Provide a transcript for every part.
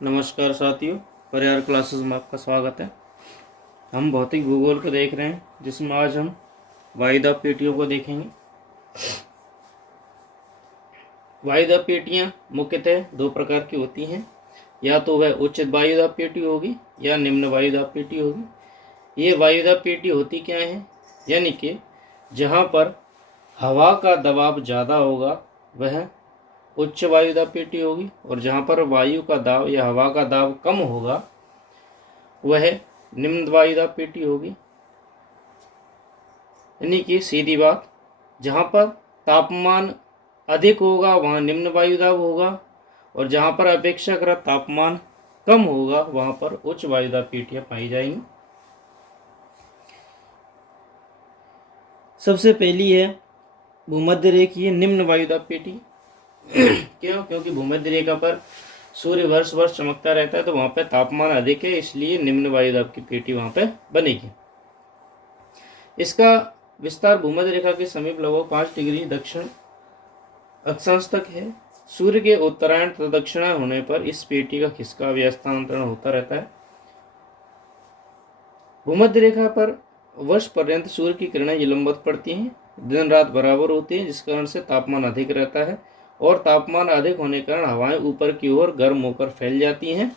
नमस्कार साथियों, परिहार क्लासेस में आपका स्वागत है। हम भौतिक भूगोल को देख रहे हैं, जिसमें आज हम वायुदाब पेटियों को देखेंगे। वायुदाब पेटियां मुख्यतः दो प्रकार की होती हैं, या तो वह उच्च वायुदाब पेटी होगी या निम्न वायुदाब पेटी होगी। ये वायुदाब पेटी होती क्या है, यानी कि जहाँ पर हवा का दबाव ज़्यादा होगा वह उच्च वायुदाब पेटी होगी, और जहाँ पर वायु का दाब या हवा का दाब कम होगा वह निम्न वायुदाब पेटी होगी। यानी कि सीधी बात, जहाँ पर तापमान अधिक होगा वहाँ निम्न वायुदाब होगा, और जहाँ पर अपेक्षाकृत तापमान कम होगा वहाँ पर उच्च वायुदाब पेटियाँ पाई जाएंगी। सबसे पहली है भूमध्य रेखीय निम्न वायुदाब पेटी। क्यों? क्योंकि भूमध्य रेखा पर सूर्य वर्ष वर्ष चमकता रहता है, तो वहाँ पे तापमान अधिक है, इसलिए निम्न वायुदाब की पेटी वहाँ पे बनेगी। इसका विस्तार भूमध्य रेखा के समीप लगभग 5 डिग्री दक्षिण अक्षांश तक है। सूर्य के उत्तरायण तथा दक्षिणायन होने पर इस पेटी का खिसका व्यस्तांतरण होता रहता है। भूमध्य रेखा पर वर्ष पर्यंत सूर्य की किरणें लंबवत पड़ती हैं, दिन रात बराबर होती हैं, जिस कारण से तापमान अधिक रहता है, और तापमान अधिक होने के कारण हवाएं ऊपर की ओर गर्म होकर फैल जाती हैं।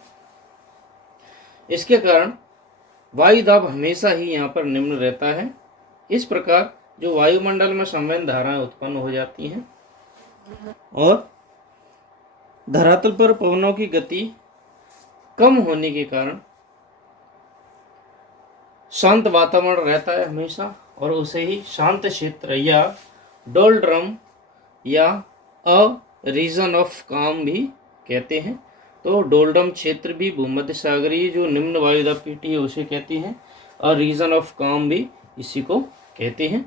इसके कारण वायुदाब हमेशा ही यहाँ पर निम्न रहता है। इस प्रकार जो वायुमंडल में संवहन धाराएं उत्पन्न हो जाती हैं, और धरातल पर पवनों की गति कम होने के कारण शांत वातावरण रहता है हमेशा, और उसे ही शांत क्षेत्र या डोल्ड्रम या अ रीजन ऑफ काम भी कहते हैं। तो डोल्ड्रम क्षेत्र भी भूमध्य सागरीय जो निम्न वायुदाब पेटी है उसे कहते हैं, और रीजन ऑफ काम भी इसी को कहते हैं।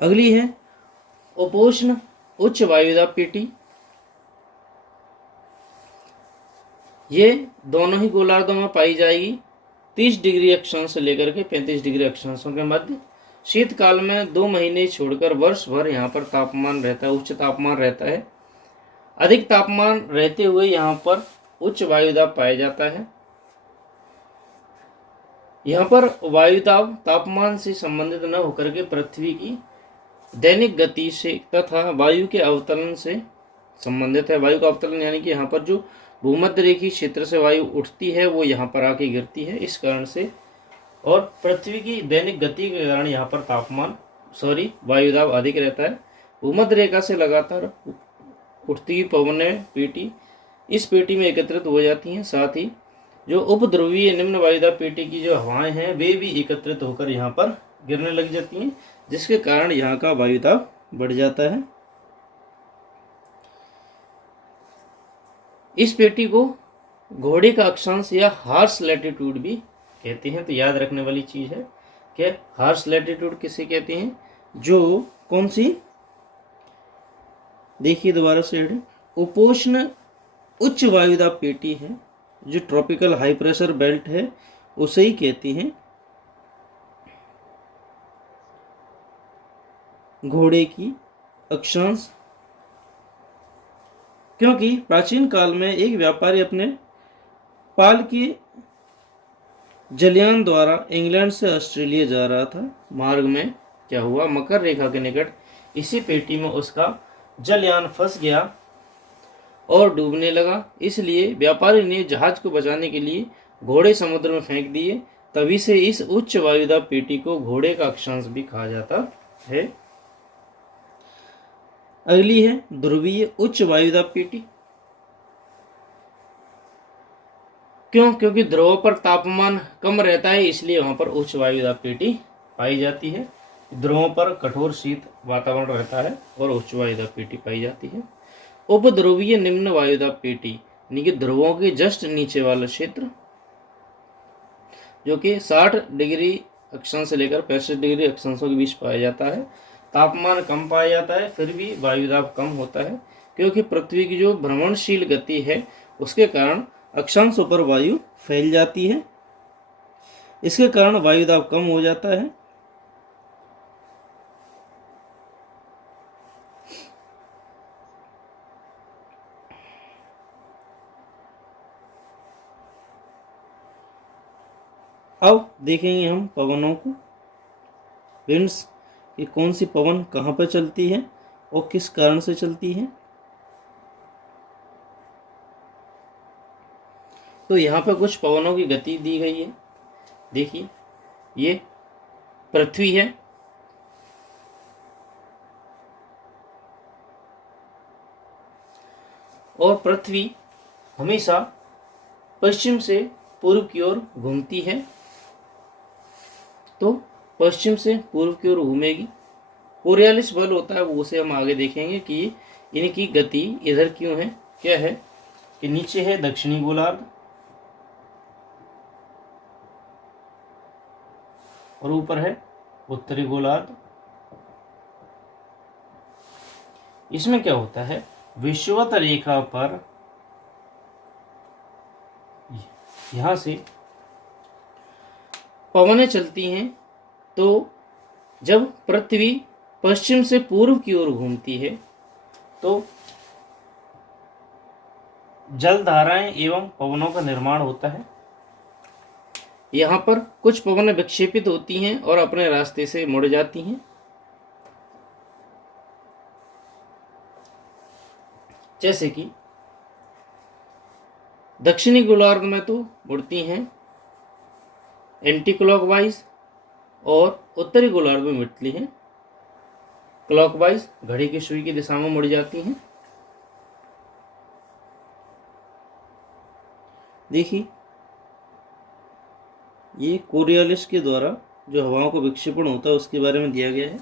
अगली है उपोष्ण उच्च वायुदाब पेटी। ये दोनों ही गोलार्धों में पाई जाएगी, 30 डिग्री अक्षांश से लेकर के 35 डिग्री अक्षांशों के मध्य। शीतकाल में 2 महीने छोड़कर वर्ष भर यहाँ पर तापमान रहता है, उच्च तापमान रहता है। अधिक तापमान रहते हुए यहाँ पर उच्च वायुदाब पाया जाता है। यहाँ पर वायुदाब तापमान से संबंधित न होकर के पृथ्वी की दैनिक गति से तथा वायु के अवतरण से संबंधित है। वायु का अवतरण यानी कि यहाँ पर जो भूमध्य रेखीय क्षेत्र से वायु उठती है वो यहाँ पर आके गिरती है, इस कारण से, और पृथ्वी की दैनिक गति के कारण यहाँ पर वायुदाब अधिक रहता है। भूमध्य रेखा से लगातार उठती हुई पवनें पेटी इस पेटी में एकत्रित हो जाती हैं। साथ ही जो उपध्रुवीय निम्न वायुदाब पेटी की जो हवाएं हैं वे भी एकत्रित होकर यहाँ पर गिरने लग जाती हैं, जिसके कारण यहाँ का वायुदाब बढ़ जाता है। इस पेटी को घोड़े का अक्षांश या हार्स लैटिट्यूड भी कहते हैं। तो याद रखने वाली चीज है कि हार्स लैटिट्यूड किसे कहते हैं, जो कौन सी, देखिए दोबारा से, उपोष्ण उच्च वायुदाब पेटी है, जो ट्रॉपिकल हाई प्रेशर बेल्ट है उसे ही कहते हैं घोड़े की अक्षांश। क्योंकि प्राचीन काल में एक व्यापारी अपने पाल की जलयान द्वारा इंग्लैंड से ऑस्ट्रेलिया जा रहा था। मार्ग में क्या हुआ, मकर रेखा के निकट इसी पेटी में उसका जलयान फंस गया और डूबने लगा। इसलिए व्यापारी ने जहाज को बचाने के लिए घोड़े समुद्र में फेंक दिए। तभी से इस उच्च वायुदाब पेटी को घोड़े का अक्षांश भी कहा जाता है। अगली है ध्रुवीय उच्च वायुदाब पेटी। क्यों? क्योंकि ध्रुवों पर तापमान कम रहता है, इसलिए वहां पर उच्च वायुदाब पेटी पाई जाती है। ध्रुवों पर कठोर शीत वातावरण रहता है और उच्च वायुदाब पेटी पाई जाती है। उपध्रुवीय निम्न वायुदाब पेटी यानी कि ध्रुवों के जस्ट नीचे वाला क्षेत्र, जो कि 60 डिग्री अक्षांश से लेकर 65 डिग्री अक्षांशों के बीच पाया जाता है। तापमान कम पाया जाता है, फिर भी वायुदाब कम होता है, क्योंकि पृथ्वी की जो भ्रमणशील गति है उसके कारण अक्षांशों पर वायु फैल जाती है। इसके कारण वायुदाब कम हो जाता है। अब देखेंगे हम पवनों को, विंड्स, कि कौन सी पवन कहाँ पर चलती है और किस कारण से चलती है। तो यहाँ पर कुछ पवनों की गति दी गई है। देखिए, ये पृथ्वी है, और पृथ्वी हमेशा पश्चिम से पूर्व की ओर घूमती है। तो पश्चिम से पूर्व की ओर घूमेगी। कोरियालिस बल होता है, वो उसे हम आगे देखेंगे कि इनकी गति इधर क्यों है। क्या है कि नीचे है दक्षिणी गोलार्ध और ऊपर है उत्तरी गोलार्ध। इसमें क्या होता है, विषुवत रेखा पर यहां से पवनें चलती हैं। तो जब पृथ्वी पश्चिम से पूर्व की ओर घूमती है तो जल धाराएं एवं पवनों का निर्माण होता है। यहाँ पर कुछ पवनें विक्षेपित होती हैं और अपने रास्ते से मुड़ जाती हैं। जैसे कि दक्षिणी गोलार्ध में तो मुड़ती हैं एंटी क्लॉकवाइज, और उत्तरी गोलार्ध में मुड़ती हैं क्लॉकवाइज, घड़ी की सुई की दिशा में मुड़ जाती हैं। देखिए, ये कोरियालिस के द्वारा जो हवाओं को विक्षेपण होता है उसके बारे में दिया गया है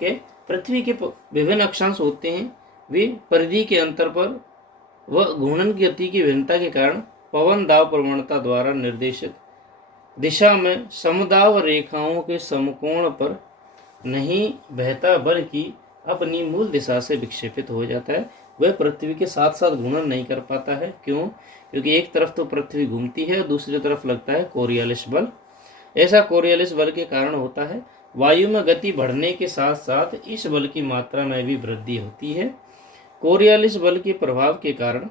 कि पृथ्वी के विभिन्न अक्षांश होते हैं, वे परिधि के अंतर पर व घूर्णन की गति की भिन्नता के कारण पवन दाब प्रवणता द्वारा निर्देशित दिशा में समदाब रेखाओं के समकोण पर नहीं बहता, बल्कि अपनी मूल दिशा से विक्षेपित हो जाता है। वह पृथ्वी के साथ साथ घूर्णन नहीं कर पाता है। क्यों? क्योंकि एक तरफ तो पृथ्वी घूमती है और दूसरी तरफ लगता है कोरियालिस बल। ऐसा कोरियालिस बल के कारण होता है वायु में गति बढ़ने के साथ साथ इस बल की मात्रा में भी वृद्धि होती है। कोरियालिस बल के प्रभाव के कारण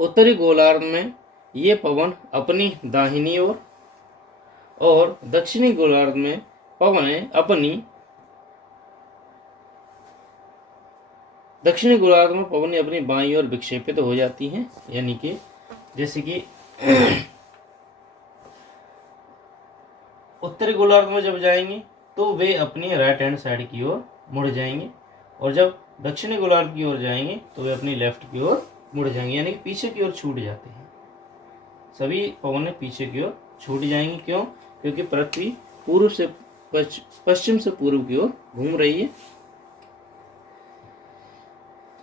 उत्तरी गोलार्ध में ये पवन अपनी दाहिनी ओर और दक्षिणी गोलार्ध में पवनें अपनी बाईं ओर विक्षेपित हो जाती हैं। यानी कि जैसे कि उत्तरी गोलार्ध में जब जाएंगे तो वे अपनी राइट हैंड साइड की ओर मुड़ जाएंगे, और जब दक्षिणी गोलार्ध की ओर जाएंगे तो वे अपनी लेफ्ट की ओर मुड़ जाएंगे, यानी कि पीछे की ओर छूट जाते हैं। सभी पवनें पीछे की ओर छूट जाएंगी। क्यों? क्योंकि पृथ्वी पूर्व से पश्चिम से पूर्व की ओर घूम रही है।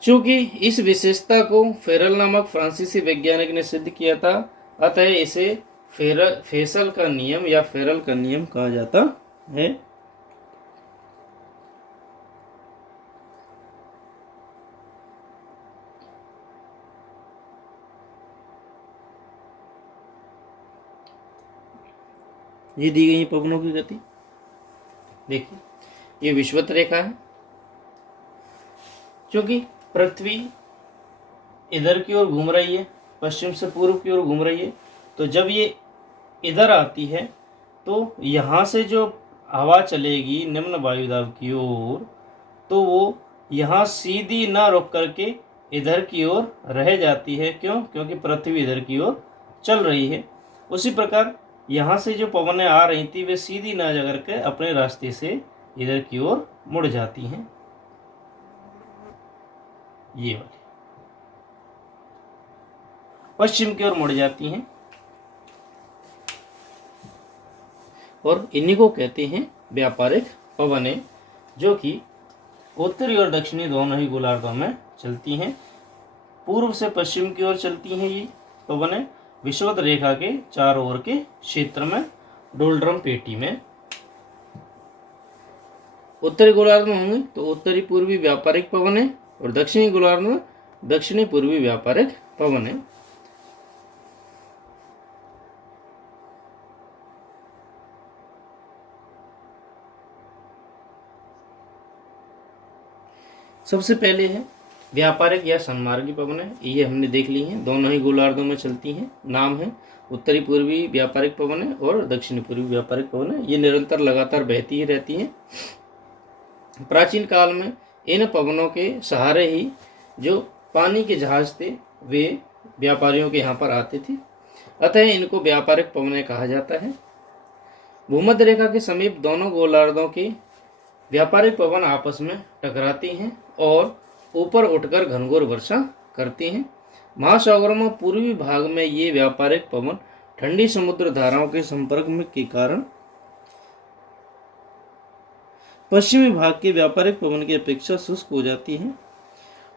चूंकि इस विशेषता को फेरल नामक फ्रांसीसी वैज्ञानिक ने सिद्ध किया था, अतः इसे फेसल का नियम या फेरल का नियम कहा जाता है। ये दी गई पवनों की गति। देखिए, ये विषुवत रेखा है। क्योंकि पृथ्वी इधर की ओर घूम रही है, पश्चिम से पूर्व की ओर घूम रही है, तो जब ये इधर आती है तो यहाँ से जो हवा चलेगी निम्न वायुदाब की ओर, तो वो यहाँ सीधी ना रुक करके इधर की ओर रह जाती है। क्यों? क्योंकि पृथ्वी इधर की ओर चल रही है। उसी प्रकार यहाँ से जो पवनें आ रही थी वे सीधी ना जा करके अपने रास्ते से इधर की ओर मुड़ जाती हैं, ये वाली पश्चिम की ओर मुड़ जाती हैं, और इन्हीं को कहते हैं व्यापारिक पवनें, जो कि उत्तरी और दक्षिणी दोनों ही गोलार्धों में चलती हैं। पूर्व से पश्चिम की ओर चलती हैं ये पवनें विषुवत रेखा के चारों ओर के क्षेत्र में, डोलड्रम पेटी में। उत्तरी गोलार्ध में होंगे तो उत्तरी पूर्वी व्यापारिक पवनें, और दक्षिणी गोलार्ध में दक्षिणी पूर्वी व्यापारिक पवनें। सबसे पहले है व्यापारिक या सन्मार्गी पवनें, ये हमने देख ली हैं, दोनों ही गोलार्धों में चलती हैं। नाम है उत्तरी पूर्वी व्यापारिक पवनें और दक्षिणी पूर्वी व्यापारिक पवनें। ये निरंतर लगातार बहती ही रहती हैं। प्राचीन काल में इन पवनों के सहारे ही जो पानी के जहाज थे वे व्यापारियों के यहाँ पर आते थे, अतः इनको व्यापारिक पवनें कहा जाता है। भूमध्य रेखा के समीप दोनों गोलार्धों के व्यापारिक पवन आपस में टकराती हैं और ऊपर उठकर घनघोर वर्षा करती हैं। महासागरों में पूर्वी भाग में ये व्यापारिक पवन ठंडी समुद्र धाराओं के संपर्क में के कारण पश्चिमी भाग के व्यापारिक पवन की अपेक्षा शुष्क हो जाती हैं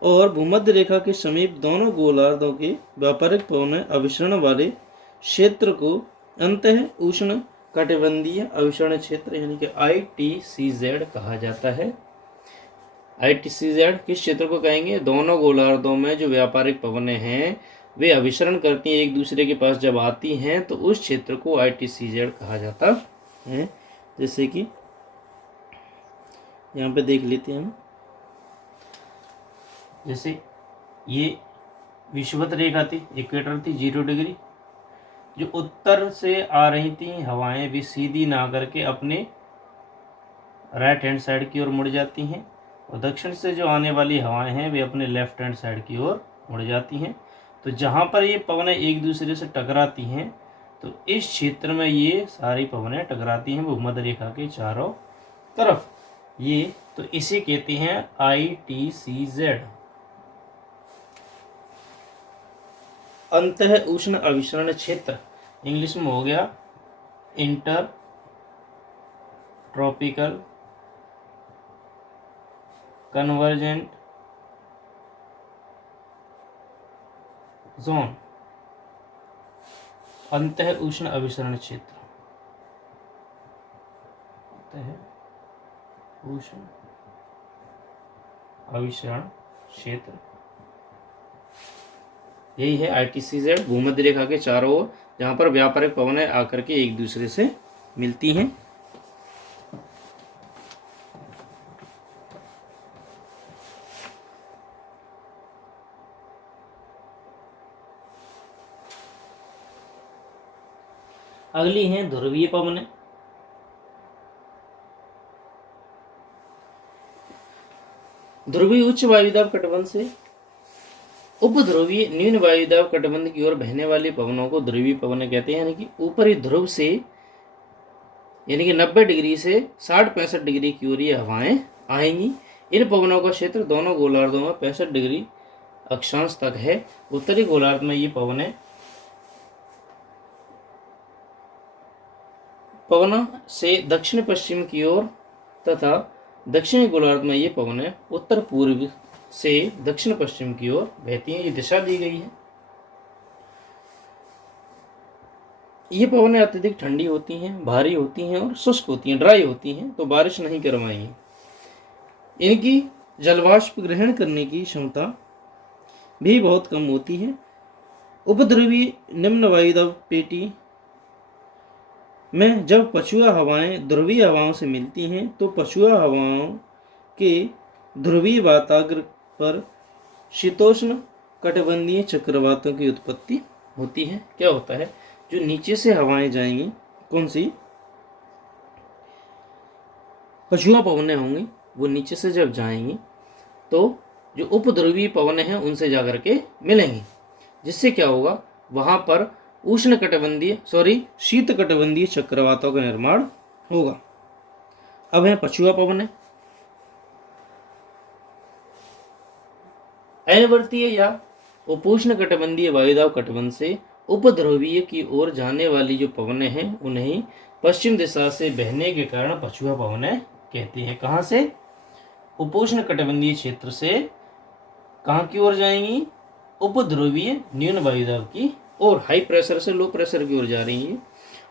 और भूमध्य रेखा के समीप दोनों गोलार्धों के व्यापारिक पवन अभिसरण वाले क्षेत्र को अंतः उष्ण कटिबंधीय अभिसरण क्षेत्र यानी कि ITCZ कहा जाता है। ITCZ किस क्षेत्र को कहेंगे? दोनों गोलार्धों में जो व्यापारिक पवनें हैं वे अभिसरण करती हैं, एक दूसरे के पास जब आती हैं तो उस क्षेत्र को ITCZ कहा जाता है। जैसे कि यहाँ पे देख लेते हैं हम, जैसे ये विषुवत रेखा थी, इक्वेटर थी 0 डिग्री, जो उत्तर से आ रही थी हवाएं भी सीधी ना करके अपने राइट हैंड साइड की ओर मुड़ जाती हैं और दक्षिण से जो आने वाली हवाएं हैं वे अपने लेफ्ट हैंड साइड की ओर मुड़ जाती हैं। तो जहाँ पर ये पवनें एक दूसरे से टकराती हैं तो इस क्षेत्र में ये सारी पवनें टकराती हैं भूमध्य रेखा के चारों तरफ। ये तो इसे कहते हैं ITCZ, अंतः उष्ण अभिसरण क्षेत्र। इंग्लिश में हो गया इंटर ट्रॉपिकल कन्वर्जेंट जोन, अंतः उष्ण अभिसरण क्षेत्र, अंतः उष्ण अभिसरण क्षेत्र, यही है ITCZ, भूमध्य रेखा के चारों ओर जहाँ पर व्यापारिक पवनें आकर के एक दूसरे से मिलती हैं। अगली हैं ध्रुवीय पवनें। ध्रुवीय उच्च वायुदाब कटबंध से उपध्रुवीय निम्न वायुदाब कटबंध की ओर बहने वाली पवनों को ध्रुवीय पवनें कहते हैं, यानी कि ऊपरी ध्रुव से यानी कि 90 डिग्री से 60-65 डिग्री की ओर ये हवाएं आएंगी। इन पवनों का क्षेत्र दोनों गोलार्धों में 65 डिग्री अक्षांश तक है। उत्तरी गोलार्ध में ये पवन से दक्षिण पश्चिम की ओर तथा दक्षिणी गोलार्ध में ये पवनें उत्तर पूर्व से दक्षिण पश्चिम की ओर बहती हैं। ये दिशा दी गई है। ये पवनें अत्यधिक ठंडी होती हैं, भारी होती हैं और शुष्क होती हैं, ड्राई होती हैं, तो बारिश नहीं करवाएंगी। इनकी जलवाष्प ग्रहण करने की क्षमता भी बहुत कम होती है। उपध्रुवीय निम्न वायुदाब पेटी में जब पछुआ हवाएं ध्रुवीय हवाओं से मिलती हैं तो पछुआ हवाओं के ध्रुवीय वाताग्र पर शीतोष्ण कटिबंधीय चक्रवातों की उत्पत्ति होती है। क्या होता है, जो नीचे से हवाएं जाएंगी, कौन सी पछुआ पवनें होंगी, वो नीचे से जब जाएंगी तो जो उपध्रुवीय पवनें हैं उनसे जाकर के मिलेंगी, जिससे क्या होगा, वहां पर शीत कटिबंधीय चक्रवातों का निर्माण होगा। अब है पछुआ पवनें। अयनवर्तीय या उपोष्ण कटिबंधीय वायुदाब कटबंध से उपध्रुवीय की ओर जाने वाली जो पवनें हैं उन्हें पश्चिम दिशा से बहने के कारण पछुआ पवनें कहते हैं। कहाँ से? उपोष्ण कटिबंधीय क्षेत्र से कहाँ की ओर जाएंगी? उपध्रुवीय न्यून वायुदाब की और हाई प्रेशर से लो प्रेशर की ओर जा रही है।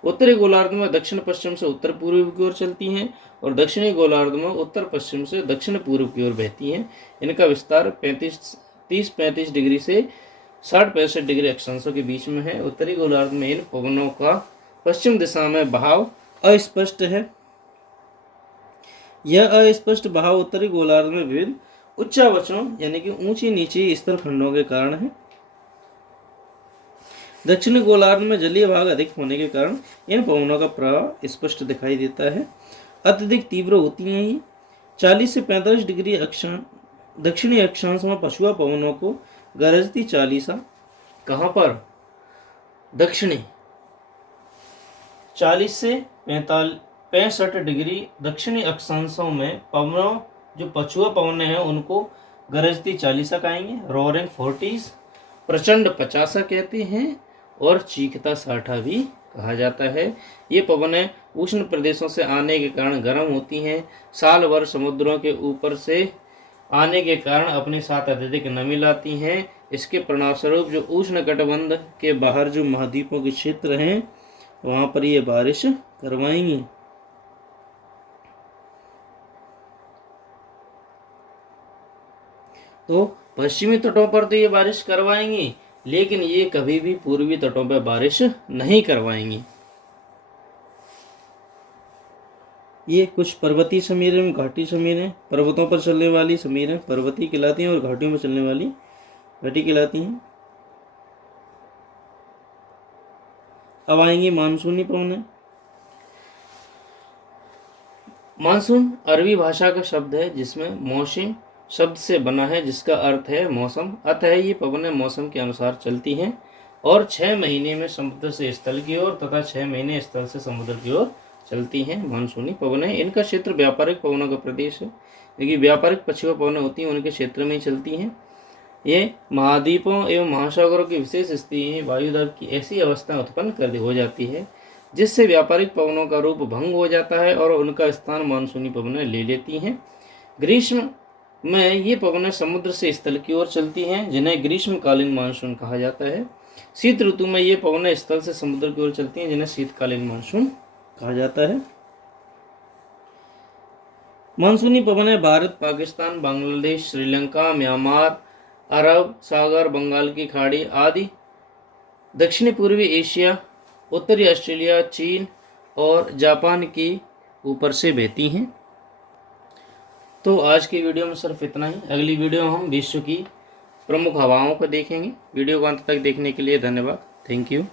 उत्तरी गोलार्ध में दक्षिण पश्चिम से उत्तर पूर्व की ओर चलती हैं और दक्षिणी गोलार्ध में उत्तर पश्चिम से दक्षिण पूर्व की ओर बहती हैं। इनका विस्तार 30-35 डिग्री से 60-65 डिग्री अक्षांशों के बीच में है। उत्तरी गोलार्ध में इन पवनों का पश्चिम दिशा में बहाव अस्पष्ट है। यह अस्पष्ट बहाव उत्तरी गोलार्ध में विविध उच्चावचों यानी कि ऊंची नीची स्थल खंडों के कारण है। दक्षिणी गोलार्ध में जलीय भाग अधिक होने के कारण इन पवनों का प्रभाव स्पष्ट दिखाई देता है। अत्यधिक तीव्र होती हैं ये। 40 से 45 डिग्री दक्षिणी अक्षांश में पछुआ पवनों को गरजती चालीसा, कहाँ पर, दक्षिणी 40 से 65 डिग्री दक्षिणी अक्षांशों में पवनों, जो पछुआ पवन हैं उनको गरजती चालीसा कहेंगे, रोअरिंग 40s, प्रचंड 50 कहते हैं और चीखता 60 भी कहा जाता है। ये पवनें उष्ण प्रदेशों से आने के कारण गर्म होती हैं। साल भर समुद्रों के ऊपर से आने के कारण अपने साथ अत्यधिक नमी लाती हैं। इसके परिणामस्वरूप जो उष्ण कटिबंध के बाहर जो महाद्वीपों के क्षेत्र हैं वहाँ पर ये बारिश करवाएंगी। तो पश्चिमी तटों पर तो ये बारिश करवाएंगी, लेकिन ये कभी भी पूर्वी तटों पर बारिश नहीं करवाएंगी। ये कुछ पर्वतीय समीर एवं घाटी समीर हैं। पर्वतों पर चलने वाली समीरें पर्वतीय कहलाती हैं और घाटियों में चलने वाली घाटी कहलाती हैं। अब आएंगी मानसूनी पवनें। मानसून अरबी भाषा का शब्द है जिसमें मौसम शब्द से बना है, जिसका अर्थ है मौसम। अतः ये पवनें मौसम के अनुसार चलती हैं और 6 महीने में समुद्र से स्थल की ओर तथा 6 महीने स्थल से समुद्र की ओर चलती हैं मानसूनी पवनें। इनका क्षेत्र व्यापारिक पवनों का प्रदेश है, क्योंकि व्यापारिक पछुआ पवनें होती हैं उनके क्षेत्र में ही चलती हैं। ये महाद्वीपों एवं महासागरों की विशेष स्थिति वायुदाब की ऐसी अवस्था उत्पन्न कर हो जाती है जिससे व्यापारिक पवनों का रूप भंग हो जाता है और उनका स्थान मानसूनी पवनें ले लेती हैं। ग्रीष्म में ये पवनें समुद्र से स्थल की ओर चलती हैं, जिन्हें ग्रीष्मकालीन मानसून कहा जाता है। शीत ऋतु में ये पवनें स्थल से समुद्र की ओर चलती हैं, जिन्हें शीतकालीन मानसून कहा जाता है। मानसूनी पवनें भारत, पाकिस्तान, बांग्लादेश, श्रीलंका, म्यांमार, अरब सागर, बंगाल की खाड़ी आदि दक्षिणी पूर्वी एशिया, उत्तरी ऑस्ट्रेलिया, चीन और जापान की ऊपर से बहती हैं। तो आज की वीडियो में सिर्फ इतना ही। अगली वीडियो में हम विश्व की प्रमुख हवाओं को देखेंगे। वीडियो को अंत तक देखने के लिए धन्यवाद। Thank you.